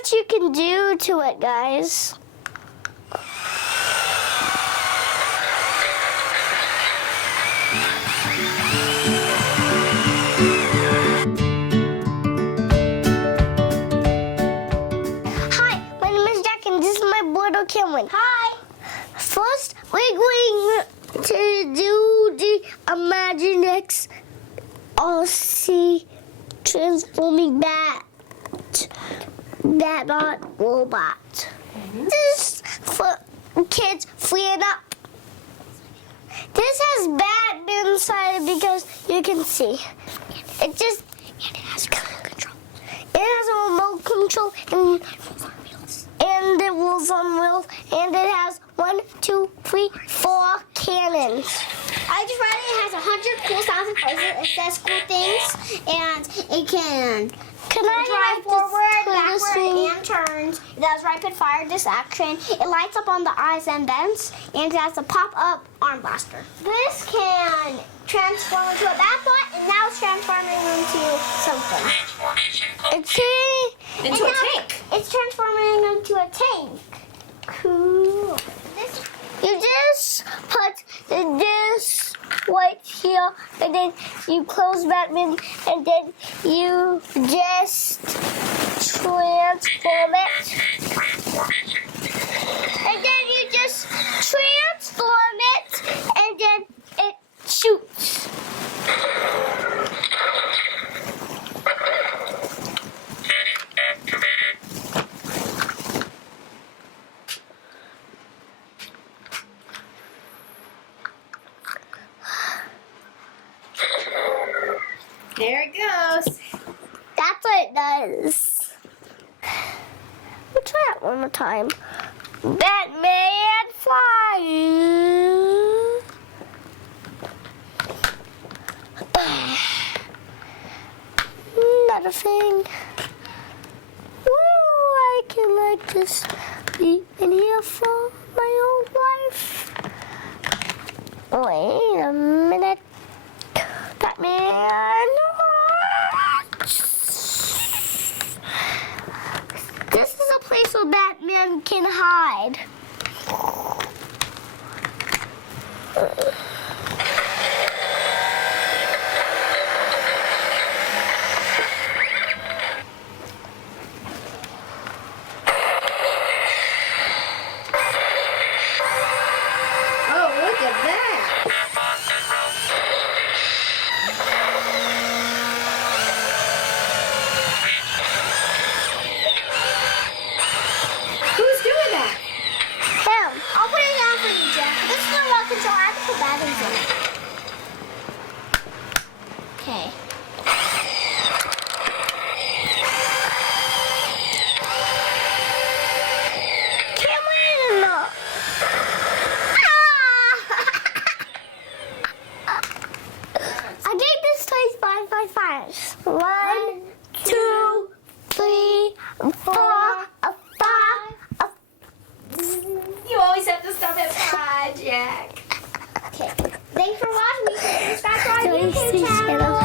what you can do to it, guys. Hi, my name is Jack and this is my brother Cameron. Hi. First, we're going to do the Imaginext RC transforming Batbot robot. This is for kids freeing up. This has Batman inside it because you can see. And it has remote control. It has a remote control and it rolls on wheels, and it has 1, 2, 3, 4 cannons. I just read it has 100 cool sounds and phrases. It says cool things, and it can drive forward, backward, and turns. It does rapid fire distraction. It lights up on the eyes and vents, and it has a pop-up arm blaster. This can transform into a Batbot, and now it's transforming into something. Into a tank. It's transforming into a tank. Cool. You just put this right here, and then you close Batman, and then you just transform it. And then you just transform it, and then it shoots. There it goes. That's what it does. We'll try it one more time. Batman fly. Another thing. Ooh, I can like this be in here for my own life. Wait a minute. Batman. This is a place where Batman can hide. Oh, look at that. Who's doing that? Him. I'll put it down for you, Jack. This is the remote control. I have to put batteries in it. Okay. Cameron. I gave this toys 5 by 5s. 1, 2, 3, 4, a 5, You always have to stop at 5, Jack. Okay. Thanks for watching. Subscribe to our a YouTube channel.